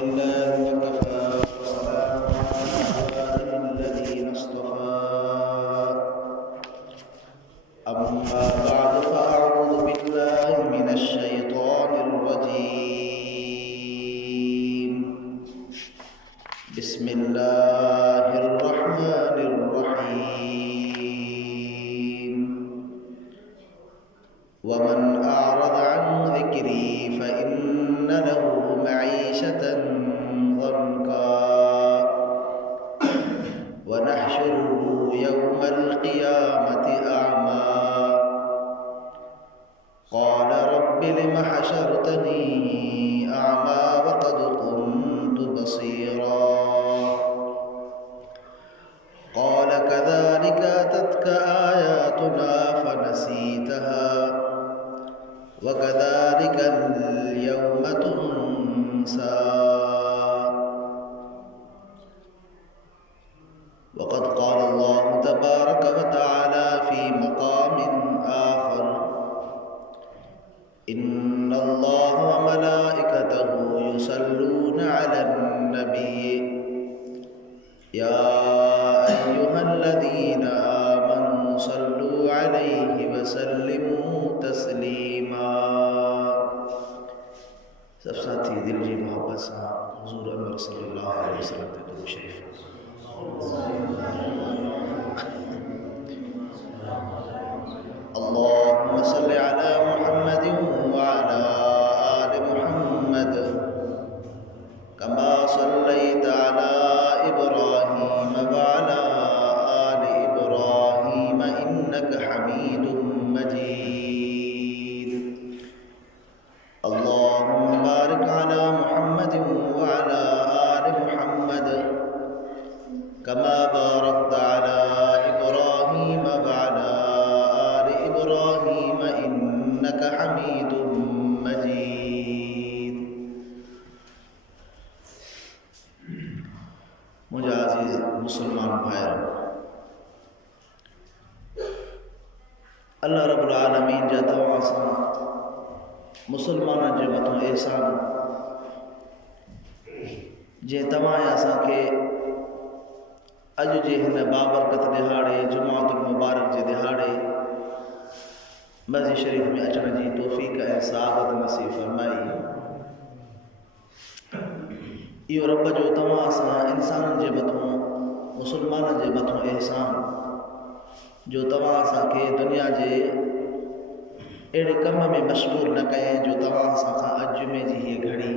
لله وكفى وسلام على عباده الذين اصطفى أما بعد فأعوذ بالله من الشيطان الرجيم بسم الله الرحمن الرحيم ومن أعرض عن ذكري فإن له معيشة ضنكا ونحشره يوم القيامة أعمى قال رب لم حشرتني أعمى وقد كنت بصيرا قال كذلك أتتك آياتنا فنسيتها وكذلك اليوم تنسى وقد قال الله تبارك وتعالى في مقام آخر إن الله وملائكته يصلون على النبي يا أيها الذين آمنوا صلوا عليه وسلموا تسليما सब साथी दिल जी मोहब्बत से हुजूर अकबर सल्लल्लाहु अलैहि वसल्लम के दुरूद शरीफ اللهم صل على محمد وعلى آل محمد كما صليت على إبراهيم وعلى آل إبراهيم إنك حميد مجيد اللهم بارك على محمد وعلى آل محمد كما باركت على إبراهيم وعلى آل إبراهيم إنك حميد مجيد मुझे अजीज मुसलमान भाइयों, अल्लाह रब्बुल आलमीन जा तव्हां सां मुसलमाननि जे मथां एहसान जे तव्हां असांखे अॼु जे हिन बाबरकत दिहाड़े जुमातुल मुबारक जे दिहाड़े मस्जिद शरीफ में अचण जी तौफ़ीक़ ऐं सआदत नसीब फरमाई। इहो रब जो तव्हां असां इंसाननि जे मथां मुसलमाननि जे मथां एहसान जो तव्हां असांखे दुनिया जे अहिड़े कम में मशगूल न कयईं जो तव्हां असांखां अॼु में जी हीअ घड़ी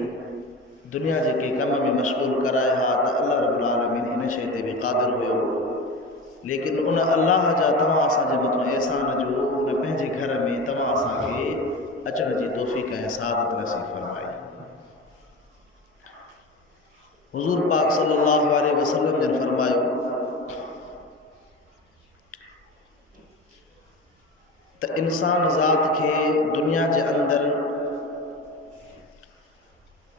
दुनिया जे के कम में मशगूल कराए हा त अल्लाह रब्बुल आलमीन इन शइ ते बि क़ादिर हुयो, लेकिन उन अल्लाह जा तव्हां असांजे मथां एहसान जो उन पंहिंजे घर में तव्हां असांखे अचण जी तौफ़ीक़ ऐं सआदत नसीब फरमाई। हुज़ूर पाक सल्लल्लाहु अलैहि वसल्लम जन फरमायो त इंसान ज़ात खे दुनिया जे अंदरि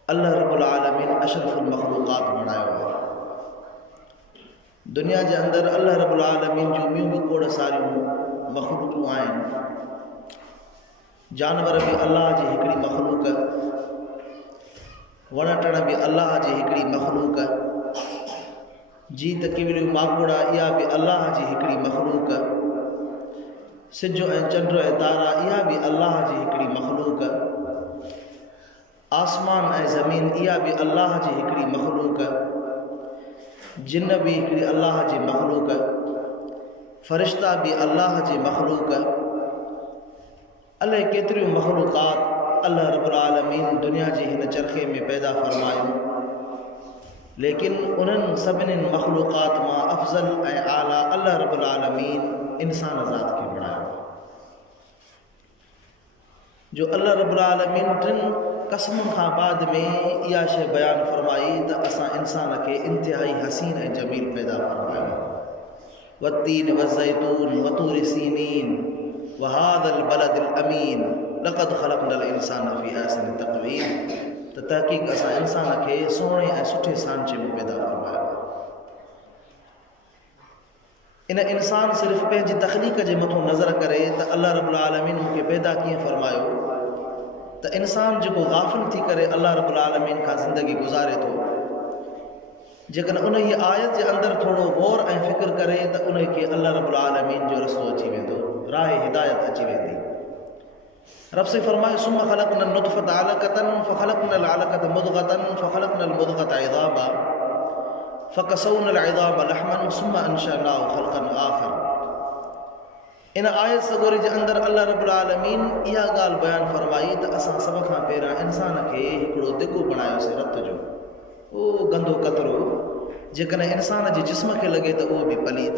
अल्लाह रब्बुल आलमीन अशरफुल मखलूक़ात बणायो आहे। दुनिया जे अंदरि अल्लाह रब्बुल आलमीन जूं ॿियूं बि खोड़ सारियूं मखलूक़ूं आहिनि। जानवर बि अल्लाह जी हिकिड़ी मखलूक़, वण टण बि अल्लाह जी हिकिड़ी मखलूक़, जीत किवलियूं माकुड़ा इहा बि अल्लाह जी हिकिड़ी मखलूक़, सिज ऐं चंड ऐं तारा इहा बि अल्लाह जी हिकिड़ी मखलूक़, आसमान ऐं ज़मीन इहा बि अल्लाह जी हिकिड़ी मखलूक़, जिन बि हिकिड़ी अल्लाह जी मखलूक़, फ़रिश्ता बि अल्लाह जी मखलूक़, अलाए केतिरियूं मखलूक़ात अल्लाह रब्बुल आलमीन दुनिया जी हिन चरखे में पैदा फरमायूं, लेकिन उन्हनि सभिनीनि मखलूक़ात मां अफ़ज़ल ऐं आला अल्लाह रब्बुल आलमीन इंसान ज़ात खे बणायो जो अल्लाह रब्बुल आलमीन टिनि क़स्मनि खां बाद में इहा शइ बयानु फरमाई त असां इंसान खे इंतिहाई हसीन ऐं जमील पैदा फरमायो। वत्तीन वज़ैतून वतूर सीनीन वहादल बलदिल अमीन लक़द ख़लक़नल इंसान फ़ी अहसनि तक़वीम त तहक़ीक़ असां इंसान खे सुहिणे ऐं सुठे सांचे में पैदा फरमायो। इन इंसान सिर्फ़ पंहिंजी तख़लीक़ जे मथां नज़र करे त अल्लाह रब्बुल आलमीन मूंखे पैदा कीअं फ़रमायो त त इंसान जेको गाफ़िल थी करे अल्लाह रब्बुल आलमीन खां ज़िंदगी गुज़ारे थो, जेकॾहिं उन जी आयत जे अंदरि थोरो गौर ऐं फ़िक्र करे त उन खे अल्लाह रब्बुल आलमीन जो रस्तो अची वेंदो, राह हिदायत अची वेंदी। रब से फरमाए सुम्मा ख़लक़नल नुतफ़त अलक़तन फ़ख़लक़नल अलक़त मुदग़तन फ़ख़लक़नल मुदग़त इज़ामा फ़कसौनल इज़ाम लहमन सुम्मा अंशअनाहु ख़ल्क़न आख़र। इन आयत सगोरी जे अंदरि अल्लाह रब्बुल आलमीन इहा ॻाल्हि बयानु फरमाई त असां सभ खां पहिरियां इंसान खे हिकिड़ो दिगो बणायोसीं रत जो, उहो गंदो कतरो जेकॾहिं इंसान जे जिस्म खे लॻे त उहो बि पलीत,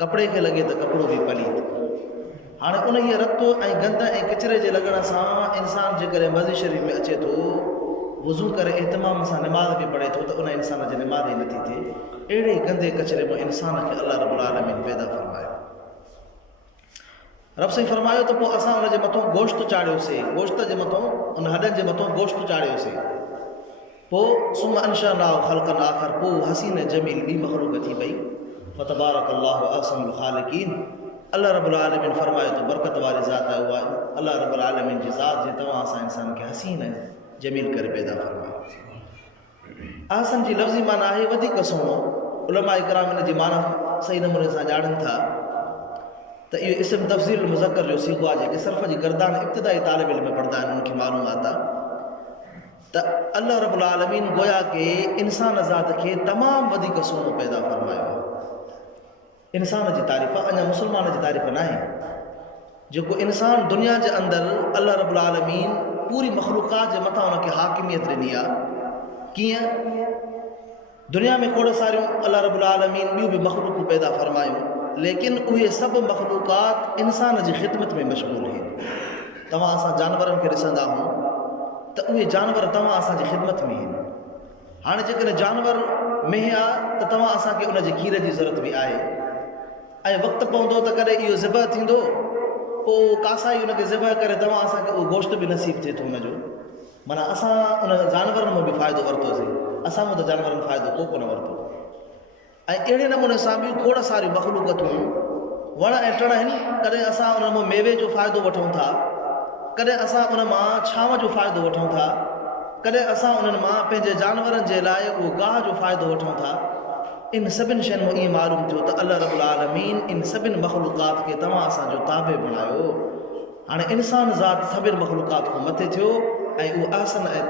कपिड़े खे लॻे त कपिड़ो बि पलीत। हाणे उन ई रत ऐं गंद ऐं किचिरे जे लॻण सां इंसान जेकॾहिं मज़े शरीर में अचे थो, वुज़ू करे एहतमाम सां निमाज़ बि पढ़े थो त उन इंसान जी निमाज़ ई नथी थिए। अहिड़े गंदे कचिरे में इंसान खे अल्लाह रब्बुल आलमीन पैदा फरमायो। रब साईं फरमायो त पोइ असां उन जे मथां गोश्त चाढ़ियोसीं, गोश्त जे मथां उन हॾनि जे मथां गोश्त चाढ़ियोसीं। पोइ सुम्मा अंशअनाहु ख़ल्क़न आख़र, पोइ हसीन जमील ॿी मख़लूक़ थी पई। फ़तबारकल्लाहु अहसनुल ख़ालिक़ीन। अल्लाह रब्बुल आलमीन फरमायो त बरकत वारी ज़ात आहे उहा अल्लाह रब्बुल आलमीन जी ज़ात जे तव्हां असां इंसान खे हसीन जमील करे पैदा फरमायो। अहसन जी लफ़्ज़ी माना आहे वधीक सुहिणो। उलमा इकराम इन जी माना सही नमूने सां ॼाणनि था त इहो इस्म तफ़सील मुज़क्कर जो सीगो आहे। जेके सर्फ़ जी गर्दान इब्तिदाई तालिब इल्म में पढ़ंदा आहिनि उनखे मालूम आहे त अल्लाह रब्बुल आलमीन गोया के इंसान ज़ात खे तमामु वधीक सुहिणो पैदा फरमायो आहे। इंसान जी तारीफ़ अञा मुस्लमान जी तारीफ़ न आहे। जेको इंसान दुनिया जे अंदरि अल्लाह रब्बुल आलमीन पूरी मख़लूक़ात जे मथां उनखे हाकिमियत ॾिनी आहे। कीअं? दुनिया में खोड़ सारियूं अल्लाह रब्बुल आलमीन ॿियूं बि मख़लूक़ूं पैदा फरमायूं, लेकिन उहे सभु मख़लूक़ात इंसान जी ख़िदमत में मशगूल आहिनि। तव्हां असां जानवरनि खे ॾिसंदा आहियूं त उहे जानवर तव्हां असांजी ख़िदमत में आहिनि। हाणे जेकॾहिं जानवर मेंहिं आहे त तव्हां असांखे उन जे खीर जी ज़रूरत बि आहे, ऐं वक़्तु पवंदो त कॾहिं इहो ज़िबह थींदो, पोइ कासाई उनखे ज़िबह करे तव्हां असांखे उहो गोश्त बि नसीब थिए थो उनजो। माना असां उन जानवरनि मां बि फ़ाइदो वरितोसीं, असां मूं त जानवरनि फ़ाइदो को कोन वरितो। ऐं अहिड़े नमूने सां बि खोड़ सारियूं मख़लूक़तूं वण ऐं टण आहिनि। कॾहिं असां उन मां मेवे जो फ़ाइदो वठूं था, कॾहिं असां उन मां छांव जो फ़ाइदो वठूं था, कॾहिं असां उन्हनि मां पंहिंजे जानवरनि जे लाइ उहो गाह जो फ़ाइदो वठूं था। इन सभिनि शयुनि में ईअं मालूम थियो त अल्लाह रब्बुल आलमीन इन सभिनि मख़लूक़ात खे तव्हां असांजो ताबे बणायो। हाणे इंसान ज़ात सभिनि मख़लूक़ात खां मथे थियो ऐं उहो अहसन आहे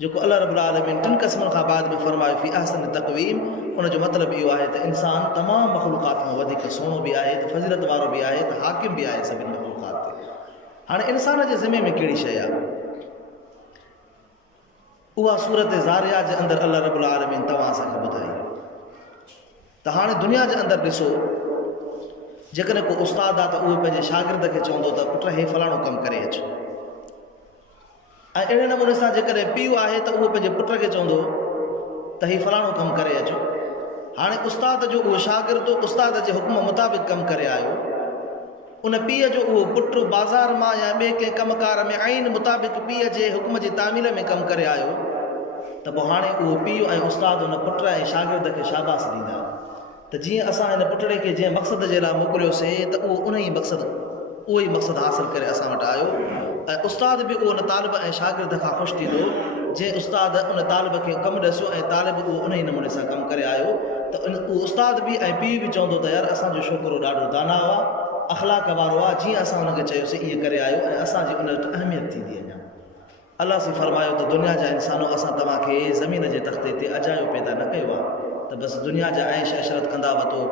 जेको अल्लाह रब्बुल आलमीन टिनि क़िस्मनि खां बाद में फरमायो फी अहसन तक़वीम। उनजो मतिलबु इहो आहे त इंसान तमामु मख़लूक़ात खां वधीक सुहिणो बि आहे, त फज़ीलत वारो बि आहे, त हाकिम बि आहे सभिनि मख़लूक़ात ते। हाणे इंसान जे ज़िमे में कहिड़ी शइ आहे? उहा सूरत ज़ारियात जे अंदरि अल्लाह रब्बुल आलमीन तव्हां असांखे ॿुधाई त हाणे दुनिया जे अंदरि ॾिसो, जेकॾहिं को उस्तादु आहे त उहो पंहिंजे शागिर्द खे चवंदो त पुट हे फलाणो कमु करे अचो। ऐं अहिड़े नमूने सां जेकॾहिं पीउ आहे त उहो पंहिंजे पुट खे चवंदो त हीउ फलाणो कमु करे अचो। हाणे उस्ताद जो उहो शागिर्दु उस्ताद जे हुकुम मुताबिक़ कमु करे आयो, उन पीउ जो उहो पुटु बाज़ार मां या ॿिए कंहिं कमकार में आइन मुताबिक़ पीउ जे हुकुम जी तामील में कमु करे आयो, त पोइ हाणे उहो पीउ ऐं उस्ताद उन पुट ऐं शागिर्द खे शाबाश ॾींदा त जीअं असां हिन पुटड़े खे जंहिं मक़सद जे लाइ मोकिलियोसीं त उहो उहो ई मक़सदु हासिलु करे असां वटि आयो। ऐं उस्ताद बि उहो उन तालिब ऐं शागिर्द खां ख़ुशि थींदो जंहिं उस्ताद उन तालिब खे कमु ॾिसियो ऐं तालिब उहो उन ई नमूने सां कमु करे आयो, त उहो उस्ताद बि ऐं पीउ बि चवंदो त यार असांजो छोकिरो ॾाढो दाना आहे, अख़लाक वारो आहे, जीअं असां हुनखे चयोसीं ईअं करे आयो ऐं असांजी उन वटि अहमियत थींदी। अञा अलाह से फरमायो त दुनिया जा इंसानो असां तव्हांखे ज़मीन जे तख़्ते ते अजायो पैदा न कयो आहे त बसि दुनिया जा ऐश अशरत कंदा वठो।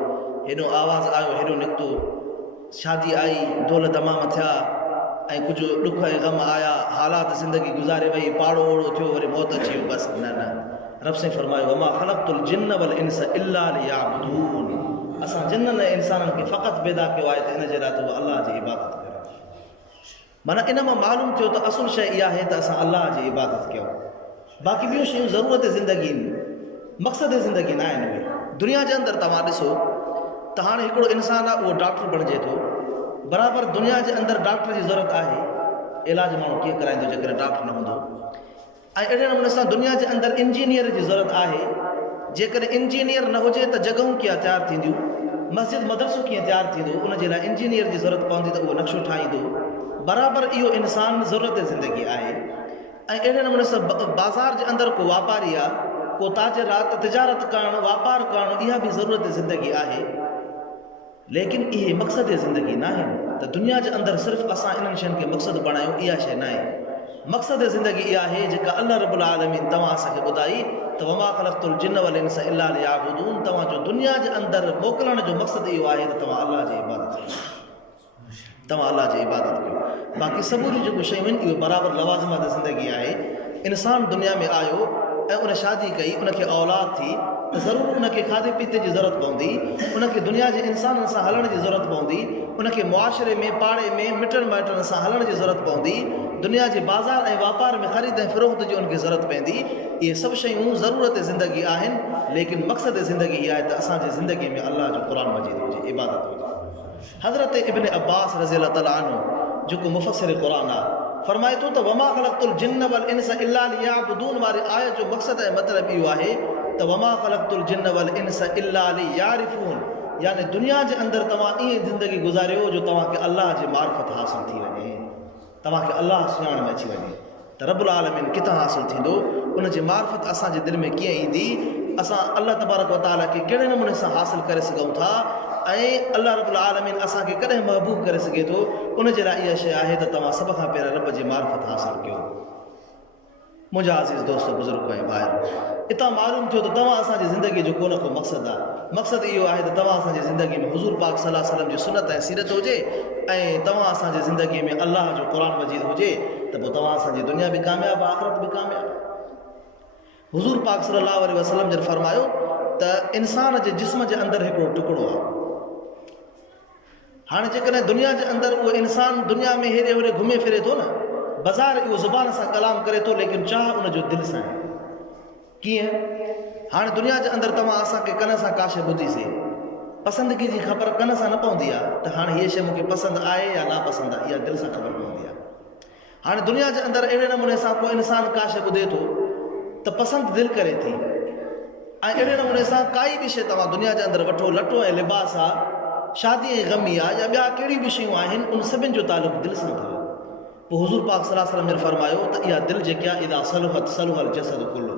हेॾो आवाज़ु आयो, हेॾो निकितो, शादी आई, दौल दमाम थिया ऐं कुझु ॾुख ऐं ग़म आया, हालात ज़िंदगी गुज़ारे वई, पाड़ो ओड़ो थियो, वरी मौत अची वियो, बसि न। रब से फरमायो वमा ख़लक़तुल जिन्न वल इंस इल्ला लियअबुदून। असां जिन्ननि ऐं इंसाननि खे फ़क़ति पैदा कयो आहे त इन जे लाइ त उहा अल्लाह जी इबादत करे। माना इन मां मालूम थियो त असुल शइ इहा आहे त असां अल्लाह जी इबादत कयूं। बाक़ी ॿियूं शयूं ज़रूरत ज़िंदगी मक़सद ज़िंदगी न आहिनि। उहे दुनिया जे अंदरि तव्हां ॾिसो त हाणे हिकिड़ो इंसानु आहे उहो डॉक्टर बणिजे थो, बराबरि दुनिया जे अंदरि डॉक्टर जी ज़रूरत आहे। इलाजु माण्हू कीअं कराईंदो जेकॾहिं डॉक्टर न हूंदो। ऐं अहिड़े नमूने सां दुनिया जे अंदरि इंजीनियर जी ज़रूरत आहे। जेकॾहिं इंजीनियर न हुजे त जॻहूं कीअं तयारु थींदियूं, मस्जिद मदरसो कीअं तयारु थींदो, उनजे लाइ इंजीनियर जी ज़रूरत पवंदी त उहो नक्शो ठाहींदो। बराबरि इहो इंसान ज़रूरत ज़िंदगी आहे। ऐं अहिड़े नमूने सां बाज़ार जे अंदरि को वापारी आहे, को ताजर आहे, त तिजारत करणु, वापारु करणु, इहा बि ज़रूरत ज़िंदगी आहे। लेकिन इहे मक़सद ज़िंदगी न आहिनि त दुनिया जे अंदरि सिर्फ़ु असां इन्हनि शयुनि खे मक़सदु बणायूं, इहा शइ न आहे। मक़सद ज़िंदगी इहा आहे जेका अल्लाह रब्बुल आलमीन तव्हां असांखे ॿुधाई त वमा ख़लक़्तुल जिन्न वल इंस इल्ला लियअबुदून। तव्हांजो दुनिया जे अंदरि मोकिलण जो मक़सदु इहो आहे त तव्हां अल्लाह जी इबादत कयो, तव्हां अल्लाह जी इबादत कयो। बाक़ी सबूरी जेको शयूं आहिनि इहो बराबरि लवाज़िमात ज़िंदगी आहे। इंसान दुनिया में आयो ऐं उन शादी कई, उनखे औलाद थी त ज़रूरु उनखे खाधे पीते जी ज़रूरत पवंदी, उनखे दुनिया जे इंसाननि सां हलण जी ज़रूरत पवंदी, उनखे मुआशिरे में पाड़े में मिटनि माइटनि सां हलण जी ज़रूरत पवंदी, दुनिया जे बाज़ार ऐं वापार में ख़रीद ऐं फ़रोख़्त जी उनखे ज़रूरत पवंदी। इहे सभु शयूं ज़रूरत ज़िंदगी आहिनि। लेकिन मक़सद ज़िंदगी इहा आहे त असांजी ज़िंदगी में अल्लाह जो क़ुरान मजीद हुजे, इबादत हुजे। हज़रत इब्न अब्बास रज़ियल्लाहु तआला अन्हु जेको मुफ़स्सिर क़ुरान आहे, फरमाए थो त वमा ख़लक़्तुल जिन्न वल इंस इल्ला लियअबुदून वारी आयत जो मक़सदु ऐं मतिलबु इहो आहे त वमा ख़लक़्तुल जिन्न वल इंस इल्ला लियअरिफून, यानी दुनिया जे अंदरि तव्हां ईअं ज़िंदगी गुज़ारियो जो तव्हांखे अल्लाह जी मारिफत हासिल थी वञे, तव्हांखे अल्लाह सुञाण में अची वञे। त रब्बुल आलमीन किथां हासिल थींदो, उन जी मारिफत असांजे दिलि में कीअं ईंदी, असां अल्लाह तबारक व तआला खे कहिड़े नमूने सां हासिल करे सघूं था, ऐं अल्लाह रब्बुल आलमीन असांखे कॾहिं महबूब करे सघे थो, उन जे लाइ इहा शइ आहे त तव्हां सभ खां पहिरियों रब जी मारिफत हासिल कयो। मुंहिंजा अज़ीज़ दोस्त बुज़ुर्ग ऐं ॿाहिरि, हितां मालूम थियो त तव्हां असांजी ज़िंदगी जो को न को मक़सदु आहे। मक़सदु इहो आहे त तव्हां असांजी ज़िंदगी में हुज़ूर पाक सल्लल्लाहु अलैहि वसल्लम जी सुन्नत ऐं सीरत हुजे, ऐं तव्हां असांजी ज़िंदगी में अल्लाह जो क़ुरान मजीद हुजे, त पोइ तव्हां असांजी दुनिया बि कामयाबु, आख़िरत बि कामयाबु। हुज़ूर पाक सल्लल्लाहु अलैहि वसल्लम जन फरमायो त इंसान जे जिस्म जे अंदरि हिकिड़ो टुकड़ो आहे। हाणे जेकॾहिं दुनिया जे अंदरि उहो इंसान दुनिया में हेॾे होॾे घुमे फिरे थो न, बाज़ार इहो ज़ुबान सां कलाम करे थो, लेकिन चाह उनजो दिलि सां आहे। कीअं? हाणे दुनिया जे अंदरि तव्हां असांखे कन सां का शइ ॿुधीसीं, पसंदगी जी ख़बर कन सां न पवंदी आहे त हाणे हीअ शइ मूंखे पसंदि आहे या नापसंदि आहे, इहा दिलि सां ख़बर पवंदी आहे। हाणे दुनिया जे अंदरि अहिड़े नमूने सां को इंसान का शइ ॿुधे थो त पसंदि दिलि करे थी, ऐं अहिड़े नमूने सां काई बि शइ तव्हां दुनिया जे अंदरि वठो, लटो ऐं लिबास आहे, शादी ऐं ग़मी आहे, या ॿिया कहिड़ी बि शयूं आहिनि, उन सभिनि जो तालुक़ु दिलि सां अथव। पोइ हुज़ूर पाक सल्लल्लाहु अलैहि वसल्लम जन फरमायो त इहा दिलि जेकी आहे, इदा सलुहत सलुहल जसद कुल्लु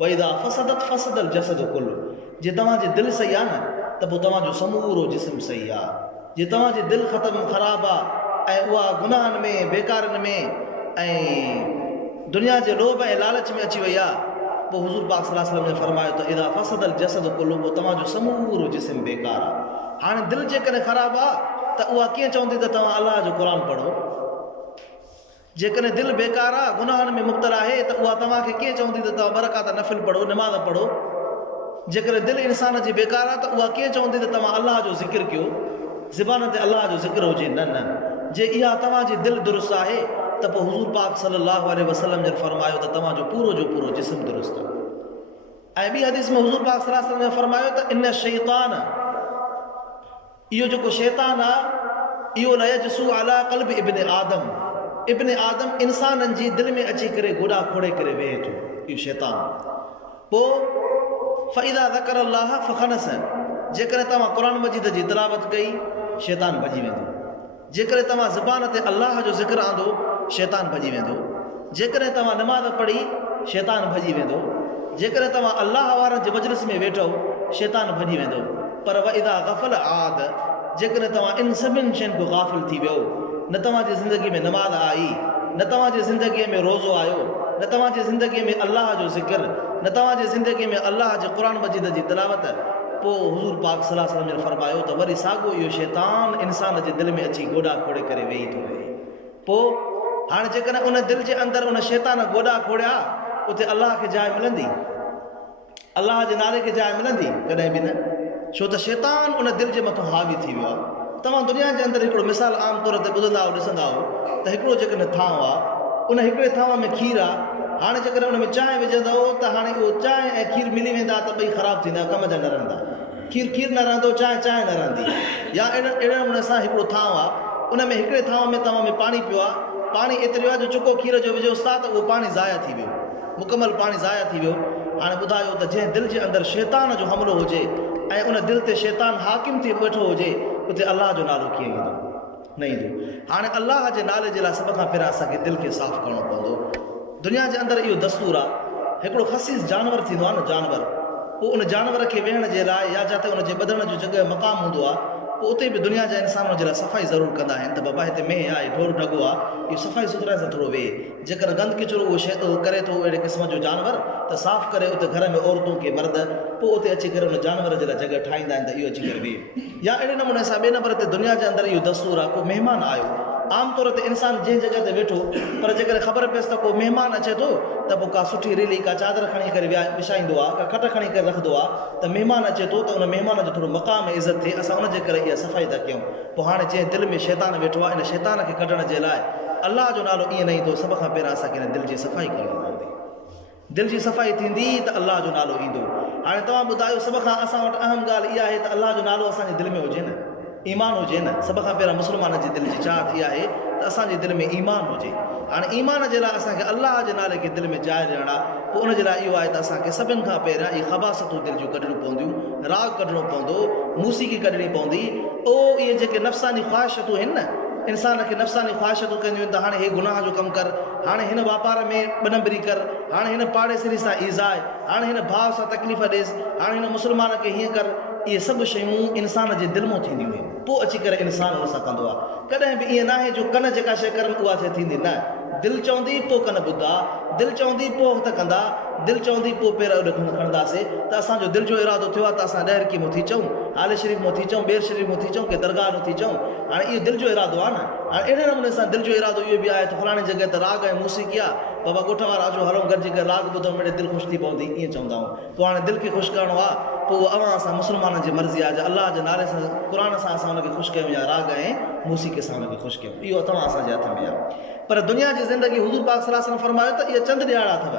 व इदा फसदत फसदल जसद कुल्लु। जे तव्हांजी दिलि सही आहे न, त पोइ तव्हांजो समूरो जिस्म सही आहे। जे तव्हांजी दिलि ख़राबु आहे ऐं उहा गुनाहनि में, बेकारनि में ऐं दुनिया जे लोभ ऐं लालच में अची वई आहे, पोइ हुज़ूर पाक सल्लल्लाहु अलैहि वसल्लम ने फरमायो त इदा फसदल जसद कुल्लु, पोइ तव्हांजो समूरो जिस्म बेकार आहे। हाणे दिलि जेकॾहिं ख़राबु आहे त उहा कीअं चवंदी त तव्हां अल्लाह जो क़ुरान पढ़ो। जेकॾहिं दिलि बेकार आहे, गुनाहनि में मुब्तला आहे, त उहा तव्हांखे कीअं चवंदी त तव्हां बरकात नफ़िल पढ़ो, नमाज़ पढ़ो। जेकॾहिं दिलि इंसान जी बेकार आहे त उहा कीअं चवंदी त तव्हां अल्लाह जो ज़िक्र कयो, ज़ुबान ते अल्लाह जो ज़िक्र हुजे। न न, जे इहा तव्हांजी दिलि दुरुस्त आहे त पोइ हुज़ूर पाक सल्लल्लाहु अलैहि वसल्लम जन फरमायो त तव्हांजो पूरो जो पूरो जिस्म दुरुस्त आहे। ऐं ॿी हदीस में हुज़ूर पाक सल्लल्लाहु अलैहि वसल्लम ने फरमायो त इन शैतान, इहो जेको शैतान आहे, इहो लयजसु अला क़ल्ब इब्न आदम, इब्न आदम इंसाननि जी दिलि में अची करे गोॾा खोड़े करे वेहे थो, इहो शैतान। पोइ फ़इदा ज़कर अल्लाह फ़खनस, जेकॾहिं तव्हां क़ुरान मजीद जी तिलावत कई, शैतान भॼी वेंदो। जेकॾहिं तव्हां ज़ुबान ते अल्लाह जो ज़िक्र आंदो, शैतान भॼी वेंदो। जेकॾहिं तव्हां नमाज़ पढ़ी, शैतान भॼी वेंदो। जेकॾहिं तव्हां अल्लाह वारनि जे मजलिस में वेठो, शैतान भॼी वेंदो। पर वइदा गफ़ल आद, जेकॾहिं तव्हां इन सभिनि शयुनि खां गाफ़िल थी वियो, न तव्हांजी ज़िंदगी में नमाज़ आई, न तव्हांजी ज़िंदगीअ में रोज़ो आयो, न तव्हांजी ज़िंदगीअ में अल्लाह जो ज़िक्र, न तव्हांजी ज़िंदगीअ में अल्लाह जे क़ुरान मजीद जी तिलावत, पोइ हुज़ूर पाक सल्लल्लाहु अलैहि वसल्लम ने फरमायो त वरी साॻियो इहो शैतान इंसान जे दिलि में अची गोॾा खोड़े करे वेही थो रहे। पोइ हाणे जेकॾहिं उन दिलि जे अंदरि उन शैतान गोॾा खोड़िया, उते अल्लाह खे जाइ मिलंदी? अल्लाह जे नाले खे जाइ मिलंदी? कॾहिं बि न। छो त शैतान उन दिलि जे मथां हावी थी वियो आहे। तव्हां दुनिया जे अंदरि हिकिड़ो मिसाल आम तौर ते ॿुधंदा आहियो, ॾिसंदा आहियो त हिकिड़ो जेकॾहिं थांव आहे, उन हिकिड़े थांव में खीर आहे, हाणे जेकॾहिं उन में चांहि विझंदव त हाणे उहो चांहि ऐं खीर मिली वेंदा त ॿई ख़राबु थींदा, कम जा न रहंदा। खीर न रहंदो, चांहि न रहंदी। या अहिड़े नमूने सां हिकिड़ो थांव आहे, उन में हिकिड़े थांव में तव्हां में पाणी पियो आहे, पाणी एतिरो आहे जो चुको खीर जो विझोसि था त उहो पाणी ज़ाया थी वियो, मुकमल पाणी ज़ाया थी वियो। हाणे ॿुधायो त जंहिं दिलि जे अंदरि शैतान जो हमलो हुजे ऐं उन दिलि ते शैतान हाकिम थी वेठो हुजे, उते अल्लाह जो नालो कीअं ईंदो? न ईंदो। हाणे अलाह जे नाले जे लाइ सभ खां पहिरियां असांखे दिलि खे साफ़ु करिणो पवंदो। दुनिया जे अंदरि इहो दस्तूर आहे, हिकिड़ो ख़सीस जानवर थींदो आहे न, जानवर, पोइ उन जानवर खे वेहण जे लाइ या जिते उनजे ॿधण जो जॻह मक़ाम हूंदो आहे, पोइ उते बि दुनिया जा इंसान जे लाइ सफ़ाई ज़रूरु कंदा आहिनि त बाबा हिते मेंह आहे, ढोर ढगो आहे, इहो सफ़ाई सुथराई सां थोरो वेहे। जेकर गंद किचिरो उहो शइ करे थो अहिड़े क़िस्म जो जानवर, त साफ़ु करे उते घर में औरतूं के मर्द पोइ उते अची करे उन जानवर जे लाइ जॻह ठाहींदा आहिनि त इहो अची करे वेहे। या अहिड़े नमूने सां ॿिए नंबर ते दुनिया जे अंदरि इहो दस्तूर आहे, को महिमान आयो, आमतौर ते इंसानु जंहिं जॻह ते वेठो, पर जेकर ख़बर पएसि त को महिमान अचे थो त पोइ का सुठी रेली, का चादर खणी करे विछाईंदो आहे, का खट खणी करे रखंदो आहे त महिमान अचे थो त उन महिमान जो थोरो मक़ाम इज़त थिए, असां उनजे करे इहा सफ़ाई था कयूं। पोइ हाणे जंहिं दिलि में शैतान वेठो आहे, इन शैतान खे कढण जे लाइ अलाह जो नालो ईअं न ईंदो, सभ खां पहिरियां असांखे हिन दिलि जी सफ़ाई करिणी पवंदी। दिलि जी सफ़ाई थींदी त अलाह जो नालो ईंदो। हाणे तव्हां ॿुधायो, सभ खां असां वटि अहम ॻाल्हि इहा आहे त अलाह जो नालो असांजे दिलि में हुजे न, ईमान हुजे न। सभ खां पहिरियां मुस्लमान जी दिलि जी चाहत इहा आहे त असांजे दिलि में ईमान हुजे। हाणे ईमान जे लाइ असांखे अलाह जे नाले खे दिलि में जाइ ॾियणु आहे। पोइ उनजे लाइ इहो आहे त असांखे सभिनि खां पहिरियां इहे ख़बासतूं दिलि जूं कढणियूं पवंदियूं, राग कढणो पवंदो, मूसीक़ी कढणी पवंदी। इहे जेके नफ़्सानी ख़्वाहिशतूं आहिनि न, इंसान खे नफ़्सानी ख़्वाहिशतूं कंदियूं आहिनि त हाणे हे गुनाह जो कमु कर, हाणे हिन वापार में ॿ नंबरी कर, हाणे हिन पाड़ेसरी सां ईज़ाए, हाणे हिन भाउ सां तकलीफ़ ॾेसि, हाणे हिन मुस्लमान खे हीअं कर। इहे सभु शयूं इंसान जे दिलि मां थींदियूं आहिनि, पोइ अची करे इंसानु हुन सां कंदो आहे। कॾहिं बि ईअं न आहे जो कन जेका शइ करनि उहा शइ थींदी, न। दिलि चवंदी पोइ कन ॿुधा, दिलि चवंदी पोइ हथ कंदा, दिलि चवंदी पोइ पेर खणंदासीं। त असांजो दिलि जो इरादो थियो आहे त असां ॾहरकी मां थी चऊं, हाले शरीफ़ मां थी चऊं, ॿेर शरीफ़ मां थी चऊं, की दरगाह मां थी चऊं। हाणे इहो दिलि जो इरादो आहे न। हाणे अहिड़े नमूने सां दिलि जो इरादो इहो बि आहे त फलाणे जॻह ते राग ऐं मूसीक़ी आहे, बाबा ॻोठ वारा अचो हलूं गॾिजी करे राग ॿुधूं, मिड़े दिलि ख़ुशि थी पवंदी, ईअं चवंदा आहियूं। पोइ हाणे दिलि खे ख़ुशि करिणो आहे, पोइ उहा अवां असां मुस्लमाननि जी मर्ज़ी आहे, अलाह जे नाले सां क़ुर सां असां हुनखे ख़ुशि कयूं या राग ऐं मूसीक़ी सां हुनखे ख़ुशि कयूं। इहो तव्हां असांजे हथ में आहे। पर दुनिया जी ज़िंदगी, हुज़ूर पाक सल्लल्लाहु अलैहि वसल्लम फरमायो त इहा चंद ॾियारा अथव,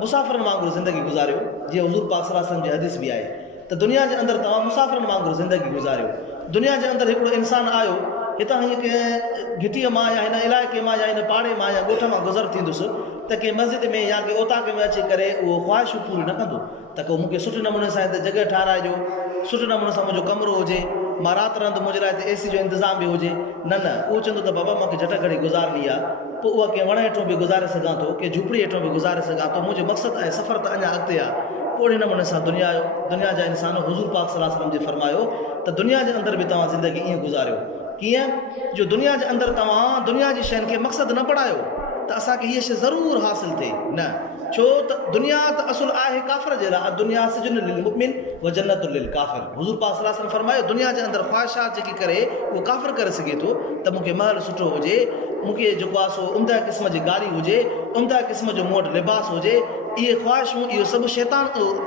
मुसाफ़िरनि वांगुरु ज़िंदगी गुज़ारियो। जीअं हुज़ूर पाक सल्लल्लाहु अलैहि वसल्लम जी हदीस बि आहे त दुनिया जे अंदरि तव्हां मुसाफ़िरनि वांगुरु ज़िंदगी गुज़ारियो। दुनिया जे अंदरि हिकिड़ो इंसानु आयो, हितां हीअं कंहिं घिटीअ मां या हिन इलाइक़े मां या हिन पाड़े मां या ॻोठ मां गुज़र थींदुसि त कंहिं मस्जिद में या कंहिं ओताके में अची करे उहो ख़्वाहिशूं पूरी न कंदो त को मूंखे सुठे नमूने सां हिते जॻह ठाराइजो, सुठे नमूने सां मुंहिंजो कमिरो हुजे, मां राति रहंदो, मुंहिंजे लाइ हिते AC जो इंतज़ाम बि हुजे। न, उहो चवंदो त बाबा मूंखे झट घड़ी गुज़ारणी आहे, पोइ उहा कंहिं वण हेठो बि गुज़ारे सघां थो, कंहिं झूपड़ी हेठो बि गुज़ारे सघां थो, मुंहिंजो मक़सदु ऐं सफ़र त अञा अॻिते आहे। पोइ अहिड़े नमूने सां दुनिया जा इंसान, हुज़ूर पाक सल्लल्लाहु अलैहि वसल्लम जे फरमायो त दुनिया जे अंदरि बि तव्हां ज़िंदगी ईअं गुज़ारियो। कीअं जो दुनिया जे अंदरि तव्हां दुनिया जी शयुनि खे मक़सदु न बणायो त असांखे हीअ शइ ज़रूरु हासिलु थिए, न। छो त दुनिया त असुल आहे काफ़िर जे लाइ, दुनिया सिजन लिल मुमिन व जन्नत लिल काफ़िर। हुज़ूर पाक सल्लल्लाहु अलैहि वसल्लम फरमायो दुनिया जे अंदरि ख़्वाहिशात जेकी करे उहो काफ़िर करे सघे थो त मूंखे महल सुठो हुजे, मूंखे जेको आहे सो उम्दा क़िस्म जी गाड़ी हुजे, उम्दा क़िस्म जो मूं वटि लिबास हुजे। इहे ख़्वाहिशूं, इहो सभु शैतान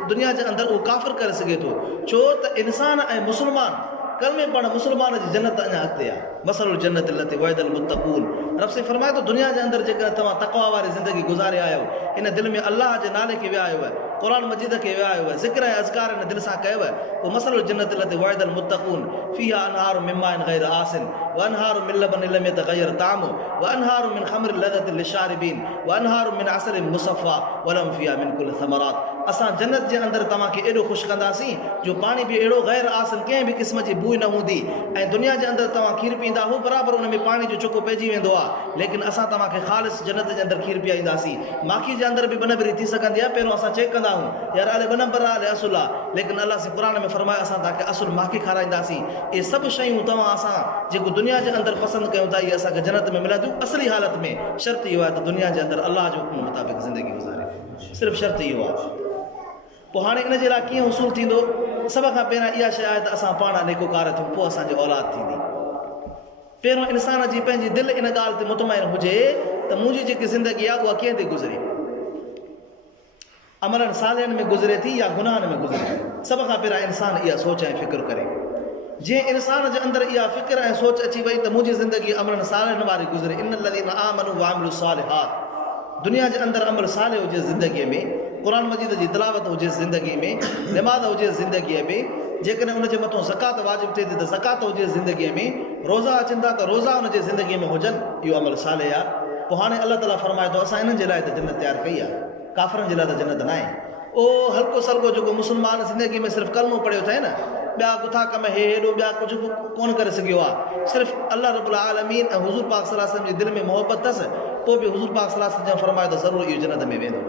दुनिया जे अंदरि उहो काफ़िर करे सघे थो। छो त इंसान ऐं मुस्लमान कल में पाण मुस्लमान जी जन्नत अञा अॻिते आहे। मसलुल जन्नत लती वअदल मुत्तक़ून। रब से फरमाए थो दुनिया जे अंदरि जेकर तव्हां तक़वा वारी ज़िंदगी गुज़ारे आहियो, इन दिलि में अलाह जे नाले खे विया आहियो, क़ुर मजीद खे विया आहियो, ज़िक्र ऐं अज़कार इन दिलि सां कयव, पोइ मसलुल जन्नत लती वअदल मुत्तक़ून फ़ीहा अनहार मिन माइन गैर आसिन व अनहार मिन लबन लम यतगय्यर तामु व अनहार मिन खमर लज़्ज़त लिशारिबीन व अनहार मिन असर मुसफ़ा व लम फ़ीहा मिन कुल समरात। असां जन्नत जे अंदरि तव्हांखे एॾो ख़ुशि कंदासीं जो पाणी बि अहिड़ो गैर आसिन कंहिं बि क़िस्म जी बूइ न हूंदी। ऐं दुनिया जे अंदरि तव्हां खीरु पींदा हो, बराबरि उन में पाणी जो चुको पइजी वेंदो आहे, लेकिन असां तव्हांखे ख़ालिस जन्नत जे अंदरि खीरु पीआईंदासीं। माखी जे अंदरि बि ॿ नंबरी थी सघंदी आहे, पहिरियों असां चेक कंदा आहियूं यार हले ॿ नंबर आहे, हले असुल आहे, लेकिन अलाह से क़ुर में फरमायो असां तव्हांखे असुल माखी खाराईंदासीं। इहे सभु शयूं तव्हां असां जेको दुनिया जे अंदरि पसंदि कयूं था, इहे असांखे जन्नत में मिलंदियूं असली हालत में। शर्त इहो आहे त दुनिया जे अंदरि अलाह जो हुकुम मुताबिक़ ज़िंदगी गुज़ारे, सिर्फ़ु शर्त इहो आहे। पोइ हाणे इन जे लाइ कीअं उसूल थींदो? सभ खां पहिरियां इहा शइ आहे त असां पाण नेकोकार थियूं, पोइ असांजी औलाद थींदी। पहिरियों इंसान जी पंहिंजी दिलि इन ॻाल्हि ते मुतमइन हुजे त मुंहिंजी जेकी ज़िंदगी आहे उहा कीअं थी गुज़रे, अमलनि सालनि में गुज़रे थी या गुनाहनि में गुज़रे थी। सभ खां पहिरियां इंसान इहा सोच ऐं फ़िक्र करे। जंहिं इंसान जे अंदरि इहा फ़िक्र ऐं सोच अची वई त मुंहिंजी ज़िंदगी अमलनि सालनि वारी गुज़रे, इन लज़ीना आमनू व अमिलू सालिहात, दुनिया जे अंदरि अमल साले हुजे ज़िंदगीअ में, क़ुर मजीद जी तिलावत हुजे ज़िंदगी में, निमाज़ हुजे ज़िंदगीअ में, जेकॾहिं उनजे मथां ज़कात वाजिबु थिए थी त ज़कात हुजे ज़िंदगीअ में, रोज़ा अचनि था त रोज़ा उनजे ज़िंदगीअ में हुजनि, इहो अमल साले आहे। पोइ हाणे अलाह ताला फरमाए थो असां इन्हनि जे लाइ त जन्नत तयारु कई आहे, काफ़िरनि जे लाइ त जन्नत न आहे। हल्को सल्को जेको मुस्लमान ज़िंदगी में सिर्फ़ु कलमो पढ़ियो अथई न, ॿिया गुथा कम हेॾो ॿिया कुझु कोन करे सघियो आहे। सिर्फ़ु अल्लाह रब्बुल आलमीन ऐं हुज़ूर पाक सल्लल्लाहु अलैहि वसल्लम जी दिलि में मोहबत अथसि, पोइ बि हुज़ूर पाक सल्लल्लाहु अलैहि वसल्लम फरमायो त ज़रूरु इहो जन्नत में वेंदो,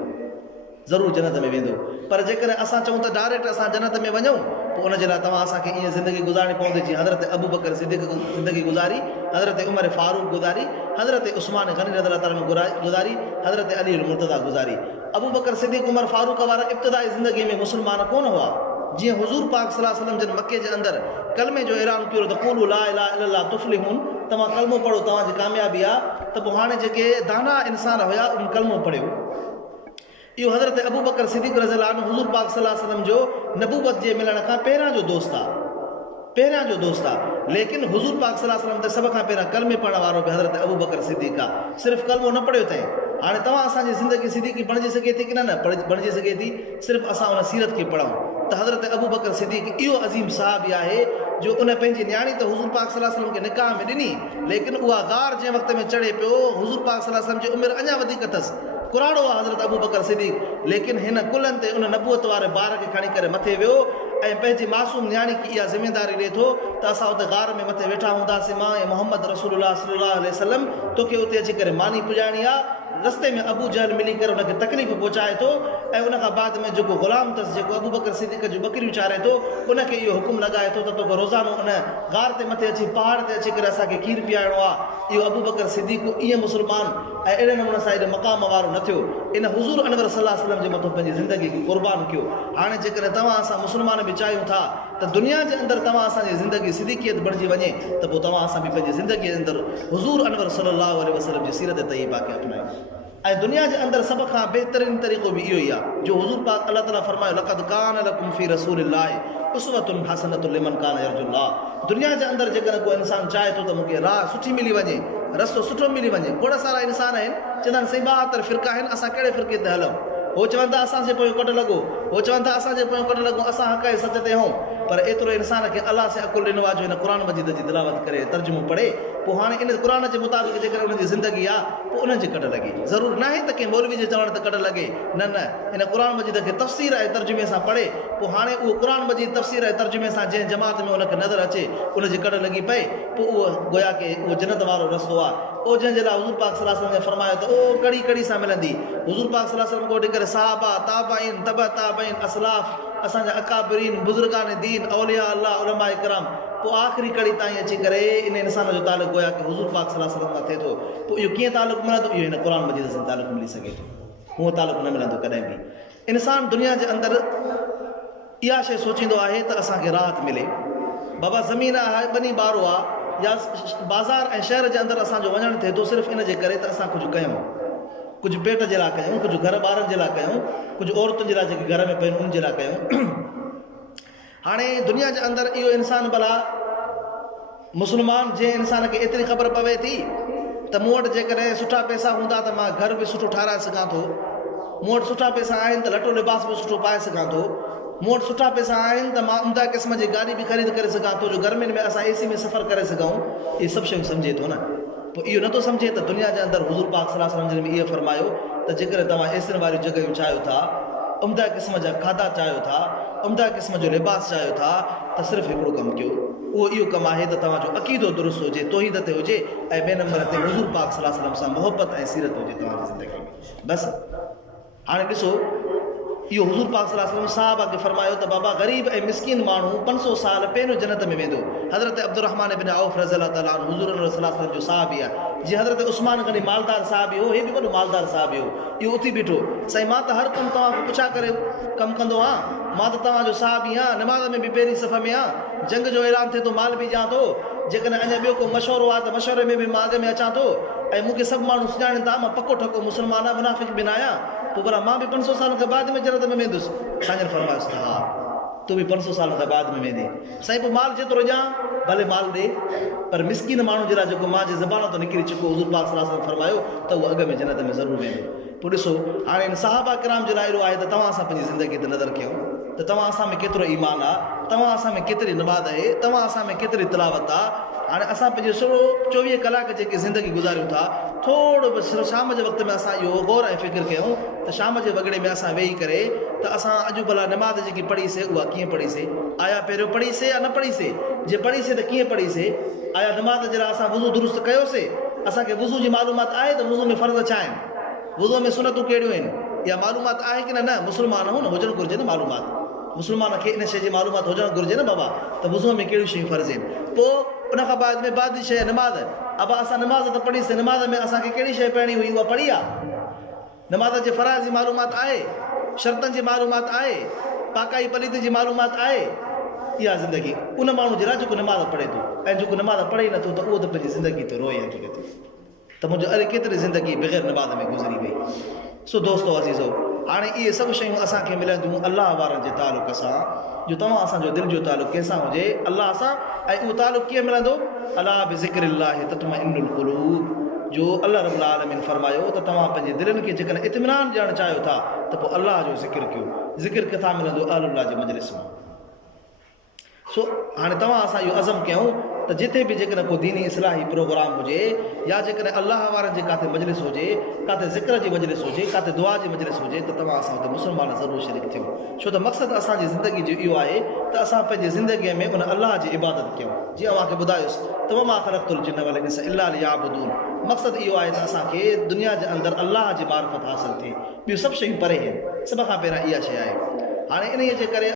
ज़रूरु जन्नत में वेंदो। पर जेकॾहिं असां चऊं त डायरेक्ट असां जन्नत में वञूं, पोइ उनजे लाइ तव्हां असांखे ईअं ज़िंदगी गुज़ारणी पवंदी जीअं हज़रत अबू बकर सिद्दीक़ ज़िंदगी गुज़ारी, हज़रत उमर फारूक गुज़ारी, हज़रत उस्मान गनी रज़ियल्लाहु ताला गुज़ारी, हज़रत अली मुर्तज़ा गुज़ारी। अबू बकर सिद्दीक़ उमर फारूक वारा इब्तिदाई ज़िंदगी में मुस्लमान कोन हुआ। जीअं हुज़ूर पाक सल्लल्लाहु अलैहि वसल्लम जिन मके जे अंदरि कलमे जो ऐलान कयो त क़ूलू ला इलाहा इल्लल्लाह तुफ़्लिहून, तव्हां कलमो पढ़ो तव्हांजी कामयाबी आहे, त पोइ हाणे जेके दाना इंसान हुया उन कलमो पढ़ियो। इहो हज़रत अबू बकर सिद्दीक़ रज़ियल्लाहु अन्हु हुज़ूर पाक सल्लल्लाहु अलैहि वसल्लम जो नबूवत जे मिलण खां पहिरियां जो दोस्त आहे, पहिरियां जो दोस्त आहे। लेकिन हुज़ूर पाक सल्लल्लाहु अलैहि वसल्लम त सभ खां पहिरियां कलमे पढ़ण वारो बि हज़रत अबू बकर सिद्दीक़ आहे। सिर्फ़ु कलमो न पढ़ियो अथई। हाणे तव्हां असांजी ज़िंदगी सिद्दीक़ी बणिजी सघे थी की न बणिजी सघे थी, सिर्फ़ु असां उन सीरत खे पढ़ूं त हज़रत अबू बकर सिद्दीक़ इहो अज़ीम साहबी आहे जो उन पंहिंजी न्याणी त हुज़ूर पाक सल्लल्लाहु अलैहि वसल्लम खे निकाह में ॾिनी, लेकिन उहा गार जंहिं वक़्त में चढ़े पियो, हुज़ूर पाक सल्लल्लाहु अलैहि वसल्लम जी उमिरि अञा वधीक अथसि, कुराड़ो आहे हज़रत अबू बकर सिद्दीक़, लेकिन हिन कुलनि ते उन नबूअत वारे ॿार खे खणी करे मथे वियो ऐं पंहिंजी मासूम न्याणी खे इहा ज़िमेदारी ॾिए थो त असां उते गार में मथे वेठा हूंदासीं, मां ऐं मोहम्मद रसूलुल्लाह सल्लल्लाहु अलैहि वसल्लम, तोखे उते अची करे मानी पुॼाइणी आहे। रस्ते में अबू जहल मिली करे उनखे तकलीफ़ पहुचाए थो ऐं उनखां बाद में जेको ग़ुलाम अथसि, जेको अबू बकर सिद्दीक़ जूं बकरियूं चारे थो, उनखे इहो हुकुम लॻाए थो त तोखे रोज़ानो उन गार ते मथे अची पहाड़ ते अची करे असांखे खीर पीआरिणो आहे। इहो अबू बकर सिद्दीक़ ईअं मुस्लमान ऐं अहिड़े नमूने सां हेॾे मक़ाम वारो न थियो, इन हुज़ूर अनवर सल्लल्लाहु अलैहि वसल्लम जे मथां पंहिंजी ज़िंदगी खे क़ुर्बान कयो। हाणे जेकॾहिं तव्हां असां मुस्लमान बि चाहियूं था त दुनिया जे अंदरि तव्हां असांजी ज़िंदगी सिद्दीक़ियत बणिजी वञे, त पोइ तव्हां असां बि पंहिंजी ज़िंदगीअ जे अंदरि हुज़ूर अनवर सल्लल्लाहु अलैहि वसल्लम जी सीरत तय्यबा खे अपनायूं। ऐं दुनिया जे अंदरि सभ खां बहितरीन तरीक़ो बि इहो ई आहे जो हुज़ूर पाक अल्लाह ताला फरमायो, लक़द कान लकुम फी रसूलिल्लाहि उसवतुन हसनतुन लिमन कान यरजुल्लाह। दुनिया जे अंदरि जेकॾहिं को इंसान चाहे थो त मूंखे राह सुठी मिली वञे, रस्तो सुठो मिली वञे, खोड़ सारा इंसान आहिनि चवंदा आहिनि साईं 72 फ़िरका आहिनि, असां कहिड़े फ़िरके ते हलूं? हो चवनि था असांजे पोयों कट लॻो, हो चवनि था असांजे पोयों कट लॻो, असां हक़ ऐं सच ते हूं। पर एतिरो इंसान खे अलाह से अकुल ॾिनो आहे जो हिन क़ुरान मजीद जी तिलावत करे तर्जुमो पढ़े, पोइ हाणे इन क़ुरान जे मुताबिक़ जेकॾहिं उनजी ज़िंदगी आहे पोइ उनजी कट लॻे। ज़रूरु न आहे त कंहिं मौलवी जे चवण ते कट लॻे, न न, इन क़ुरान मजीद खे तफ़सीर ऐं तर्जुमे सां पढ़े, पोइ हाणे उहो क़ुरान मजीद तफ़सीर ऐं तर्जुमे सां जंहिं जमात में उनखे नज़र अचे उनजी कट लॻी पए, पोइ उहो गोया के उहो जन्नत वारो रस्तो आहे। ओ जंहिंजे लाइ हुज़ूर पाक सल्लल्लाहु अलैहि वसल्लम ने फरमायो त ओ कड़ी कड़ी सां मिलंदी। हुज़ूर पाक सल्लल्लाहु अलैहि वसल्लम को वठी करे सहाबा, ताबाइन, तबा ताबाइन, असलाफ, असांजा अकाबिरीन, बुज़ुर्गान दीन, औलिया अल्लाह, उलमा इकराम, पोइ आख़िरी कड़ी ताईं अची करे इन इंसान जो तालुक़ु गोया कि हुज़ूर पाक सल्लल्लाहु अलैहि वसल्लम सां थिए थो। पोइ इहो कीअं तालुक़ु मिलंदो? इहो हिन क़ुरान मजीद सां तालुक़ु मिली सघे थो, उहो तालुक़ु न मिलंदो कॾहिं बि। इंसान दुनिया जे अंदरि इहा शइ सोचींदो आहे त असांखे राहत मिले, बाबा ज़मीन आहे, ॿनी ॿारो आहे, या बाज़ार ऐं शहर जे अंदरि असांजो वञणु थिए थो सिर्फ़ु इन जे करे त असां कुझु कयूं, कुझु पेट जे लाइ कयूं, कुझु घर ॿारनि जे लाइ कयूं, कुझु औरतुनि जे लाइ जेके घर में पयूं उन जे लाइ कयूं। हाणे दुनिया जे अंदरि इहो इंसान भला मुस्लमान जंहिं इंसान खे एतिरी ख़बर पवे थी त मूं वटि जेकॾहिं सुठा पैसा हूंदा त मां घर बि सुठो ठाराए सघां थो, मूं वटि सुठा पैसा आहिनि त लटो लिबास बि सुठो पाए सघां थो, मूं वटि सुठा पैसा आहिनि त मां उम्दा क़िस्म जी गाॾी बि ख़रीद करे सघां थो जो गर्मियुनि में असां AC में सफ़र करे सघूं, इहे सभु शयूं सम्झे थो न। पोइ इहो नथो सम्झे त दुनिया जे अंदरि हुज़ूर पाक सल्लल्लाहु अलैहि वसल्लम ने इहो फरमायो त जेकॾहिं तव्हां एसियुनि वारियूं जॻहियूं चाहियो था, उम्दा क़िस्म जा खाधा चाहियो था, उम्दा क़िस्म जो लिबास चाहियो था, त सिर्फ़ु हिकिड़ो कमु कयो, उहो इहो कमु आहे त तव्हांजो अक़ीदो दुरुस्त हुजे, तौहीद ते हुजे, ऐं ॿिए नंबर ते हुज़ूर पाक सल्लल्लाहु अलैहि वसल्लम सां मोहबत ऐं सीरत हुजे तव्हांजी ज़िंदगी में। बसि हाणे ॾिसो, इहो हुज़ूर पाक सल्लल्लाहु अलैहि वसल्लम साहबा खे फरमायो त बाबा ग़रीब ऐं मिस्किन माण्हू 500 साल पहिरियों जन्नत में वेंदो। हज़रत अब्दुर्रहमान इब्न औफ रज़ियल्लाहु ताला अन्हु हुज़ूर सल्लल्लाहु अलैहि वसल्लम जो साहबी आहे, जीअं हज़रत उस्मान गनी मालदार साहबी हो, हे बि वॾो मालदार साहबी हो। इहो उथी बीठो, साईं मां त हर कमु तव्हांखे पुछा करे कमु कंदो आहियां, मां त तव्हांजो साहबी आहियां, नमाज़ में बि पहिरीं सफ़ में आहियां, जंग जो ऐलान थिए थो माल बि ॾियां थो, जेकॾहिं अञा ॿियो को मशवरो आहे त मशवरे में बि मां अॻ में अचां थो, ऐं मूंखे सभु माण्हू सुञाणनि था मां पको ठको मुस्लमान आहियां, मुनाफ़िक़ बि न आहियां, पोइ भला मां बि 500 साल खां बाद में जन्नत में वेंदुसि? साईं फरमायोसि त हा, तूं बि 500 साल खां बाद में वेंदे। साईं पोइ माल जेतिरो ॾियां भले माल ॾे, पर मिस्किन माण्हू जे लाइ जेको मां जे ज़बान तो निकिरी चुको हुज़ूर पाक सल्लल्लाहु अलैहि वसल्लम फरमायो त उहो अॻ में जन्नत में ज़रूरु वेंदो। पोइ ॾिसो हाणे इन सहाबा किराम जे लाइ अहिड़ो आहे त तव्हां असां पंहिंजी ज़िंदगी ते नज़र कयूं त तव्हां असां में केतिरो ईमान आहे, तव्हां असां में केतिरी नमाज़ आहे, तव्हां असां में केतिरी तिलावत आहे, हाणे असां पंहिंजो सॼो 24 कलाक जेकी ज़िंदगी गुज़ारियूं था थोरो बि सिर्फ़ु शाम जे वक़्त में असां इहो गौर ऐं फ़िक्र कयूं त शाम जे वॻड़े में असां वेही करे त असां अॼु भला नमाज़ जेकी पढ़ीसीं उहा कीअं पढ़ीसीं, आया पहिरियों पढ़ीसीं या न पढ़ीसीं, जे पढ़ीसीं त कीअं पढ़ीसीं, आया नमाज़ जे लाइ असां वुज़ू दुरुस्त कयोसीं, असांखे वुज़ू जी मालूमात आहे त वुज़ू में फ़र्ज़ छा आहिनि, वुज़ू में सुनतूं कहिड़ियूं आहिनि, इहा मालूमात आहे की न मुस्लमान हो न हुजणु घुरिजे न मालूमात, मुस्लमान खे इन शइ जी मालूमात हुजणु घुरिजे न बाबा त वुज़ू में कहिड़ियूं शयूं फ़र्ज़ आहिनि। पोइ उन खां बाद में बाद शइ नमाज़, अब असां नमाज़ त पढ़ीसीं, नमाज़ में असांखे कहिड़ी शइ पढ़णी हुई उहा पढ़ी आहे, नमाज़ जे फ़राइज़ जी मालूमात आहे, शर्तनि जी मालूमात आहे, पाकाई पलीदी जी मालूमात आहे, इहा ज़िंदगी उन माण्हू जे लाइ जेको नमाज़ पढ़े थो, ऐं जेको नमाज़ पढ़े ई नथो त उहो त पंहिंजी ज़िंदगी थो रोए हक़ीक़त त मुंहिंजो अरे केतिरी ज़िंदगी बग़ैर नमाज़ में गुज़री वई। सो दोस्तो अज़ीज़ो, हाणे इहे सभु शयूं असांखे मिलंदियूं अलाह वारनि जे तालुक़ सां, जो तव्हां असांजो दिलि जो तालुक़ कंहिंसां हुजे अलाह सां, ऐं उहो तालुक़ कीअं मिलंदो, अला बिज़िक्रिल्लाहि तत्मइन्नुल क़ुलूब, जो अल्लाह रब्बुल आलमीन फरमायो त तव्हां पंहिंजे दिलनि खे जेकॾहिं इत्मिनान ॾियणु चाहियो था त पोइ अलाह जो ज़िक्र कयो। ज़िक्र किथां मिलंदो, अल्लाह जे मजलिस मां। सो हाणे तव्हां असां इहो अज़म कयूं त जिथे बि जेकॾहिं को दीनी इस्लाही प्रोग्राम हुजे या जेकॾहिं अलाह वारनि जे काथे मजलिस हुजे, काथे ज़िक्र जी मजलिस हुजे, काथे दुआ जी मजलिस हुजे त तव्हां असां हुते मुस्लमान ज़रूरु शरीक थियूं, छो त मक़सदु असांजी ज़िंदगी जो इहो आहे त असां पंहिंजी ज़िंदगीअ में उन अलाह जी इबादत कयूं। जीअं मांखे ॿुधायोसि त वमा ख़लक़्तुल जिन्न वल इंसा इल्ला लियअबुदून, मक़सदु इहो आहे त असांखे दुनिया जे अंदरि अलाह जी मारिफत हासिलु थिए, ॿियूं सभु शयूं परे आहिनि, सभ खां पहिरियां इहा शइ आहे। हाणे इन्हीअ जे करे